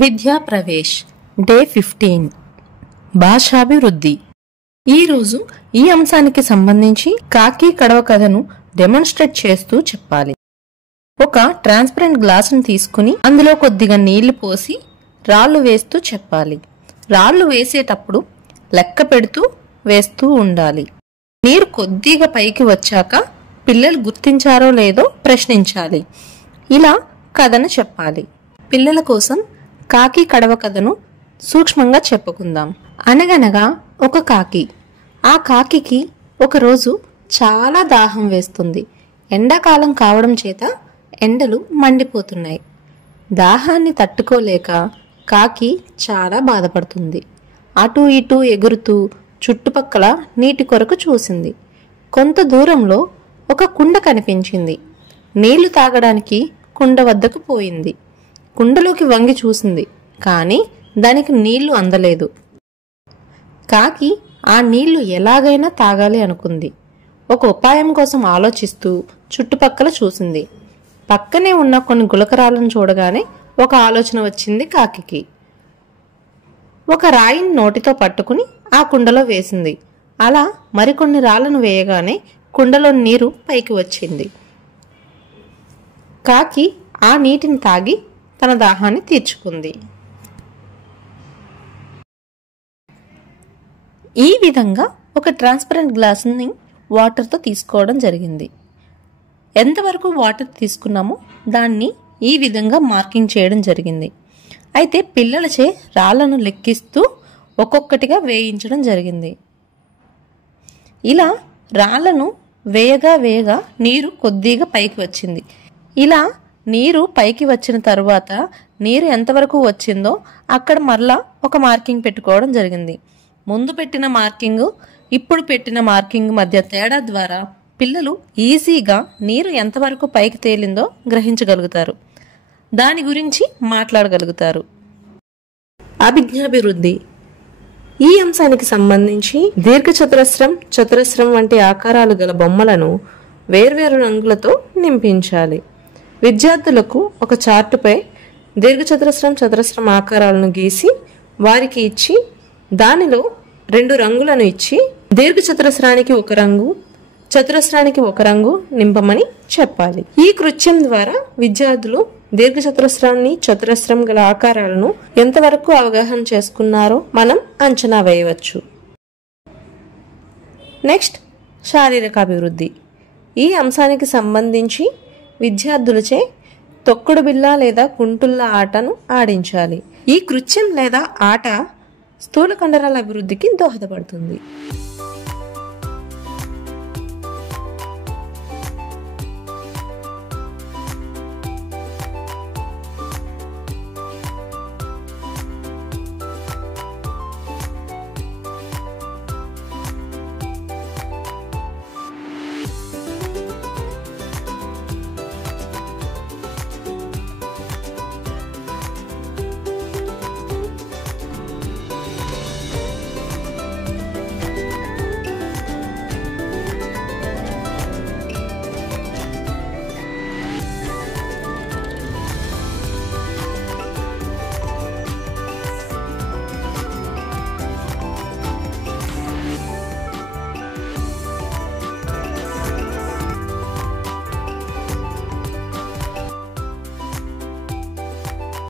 విద్యా ప్రవేశ్ డే 15 భాషాభివృద్ధి. ఈరోజు ఈ అంశానికి సంబంధించి కాకి కడవ కథను డెమాన్స్ట్రేట్ చేస్తూ చెప్పాలి. ఒక ట్రాన్స్పరెంట్ గ్లాసును తీసుకుని అందులో కొద్దిగా నీళ్లు పోసి రాళ్లు వేస్తూ చెప్పాలి. రాళ్లు వేసేటప్పుడు లెక్క పెడుతూ వేస్తూ ఉండాలి. నీరు కొద్దిగా పైకి వచ్చాక పిల్లలు గుర్తించారో లేదో ప్రశ్నించాలి. ఇలా కథను చెప్పాలి. పిల్లల కోసం కాకి కడవ కథను సూక్ష్మంగా చెప్పుకుందాం. అనగనగా ఒక కాకి. ఆ కాకికి ఒకరోజు చాలా దాహం వేస్తుంది. ఎండాకాలం కావడం చేత ఎండలు మండిపోతున్నాయి. దాహాన్ని తట్టుకోలేక కాకి చాలా బాధపడుతుంది. అటూ ఇటూ ఎగురుతూ చుట్టుపక్కల నీటి కొరకు చూసింది. కొంత దూరంలో ఒక కుండ కనిపించింది. నీళ్లు తాగడానికి కుండ వద్దకు పోయింది. కుండలోకి వంగి చూసింది, కానీ దానికి నీళ్లు అందలేదు. కాకి ఆ నీళ్లు ఎలాగైనా తాగాలి అనుకుంది. ఒక ఉపాయం కోసం ఆలోచిస్తూ చుట్టుపక్కల చూసింది. పక్కనే ఉన్న కొన్ని గులకరాలను చూడగానే ఒక ఆలోచన వచ్చింది కాకికి. ఒక రాయిని నోటితో పట్టుకుని ఆ కుండలో వేసింది. అలా మరికొన్ని రాళ్లను వేయగానే కుండలో నీరు పైకి వచ్చింది. కాకి ఆ నీటిని తాగి తన దాహాన్ని తీర్చుకుంది. ఈ విధంగా ఒక ట్రాన్స్పరెంట్ గ్లాసుని వాటర్తో తీసుకోవడం జరిగింది. ఎంతవరకు వాటర్ తీసుకున్నామో దాన్ని ఈ విధంగా మార్కింగ్ చేయడం జరిగింది. అయితే పిల్లలచే రాళ్లను లెక్కిస్తూ ఒక్కొక్కటిగా వేయించడం జరిగింది. ఇలా రాళ్లను వేయగా వేయగా నీరు కొద్దిగా పైకి వచ్చింది. ఇలా నీరు పైకి వచ్చిన తరువాత నీరు ఎంతవరకు వచ్చిందో అక్కడ మరలా ఒక మార్కింగ్ పెట్టుకోవడం జరిగింది. ముందు పెట్టిన మార్కింగ్ ఇప్పుడు పెట్టిన మార్కింగ్ మధ్య తేడా ద్వారా పిల్లలు ఈజీగా నీరు ఎంతవరకు పైకి తేలిందో గ్రహించగలుగుతారు. దాని గురించి మాట్లాడగలుగుతారు. అభిజ్ఞాభివృద్ధి. ఈ అంశానికి సంబంధించి దీర్ఘచతురస్రం, చతురస్రం వంటి ఆకారాలు గల బొమ్మలను వేర్వేరు రంగులతో నింపించాలి. విద్యార్థులకు ఒక చార్టుపై దీర్ఘచతురస్రం, చతురస్రం ఆకారాలను గీసి వారికి ఇచ్చి దానిలో 2 రంగులను ఇచ్చి దీర్ఘచతురస్రానికి ఒక రంగు, చతురస్రానికి ఒక రంగు నింపమని చెప్పాలి. ఈ కృత్యం ద్వారా విద్యార్థులు దీర్ఘచతురస్రాన్ని, చతురస్రం గల ఆకారాలను ఎంతవరకు అవగాహన చేసుకున్నారో మనం అంచనా వేయవచ్చు. నెక్స్ట్, శారీరక అభివృద్ధి. ఈ అంశానికి సంబంధించి విద్యార్థులచే తొక్కుడు బిళ్ళ లేదా కుంటుళ్ళ ఆటను ఆడించాలి. ఈ కృత్యం లేదా ఆట స్థూల కండరాల అభివృద్ధికి దోహదపడుతుంది.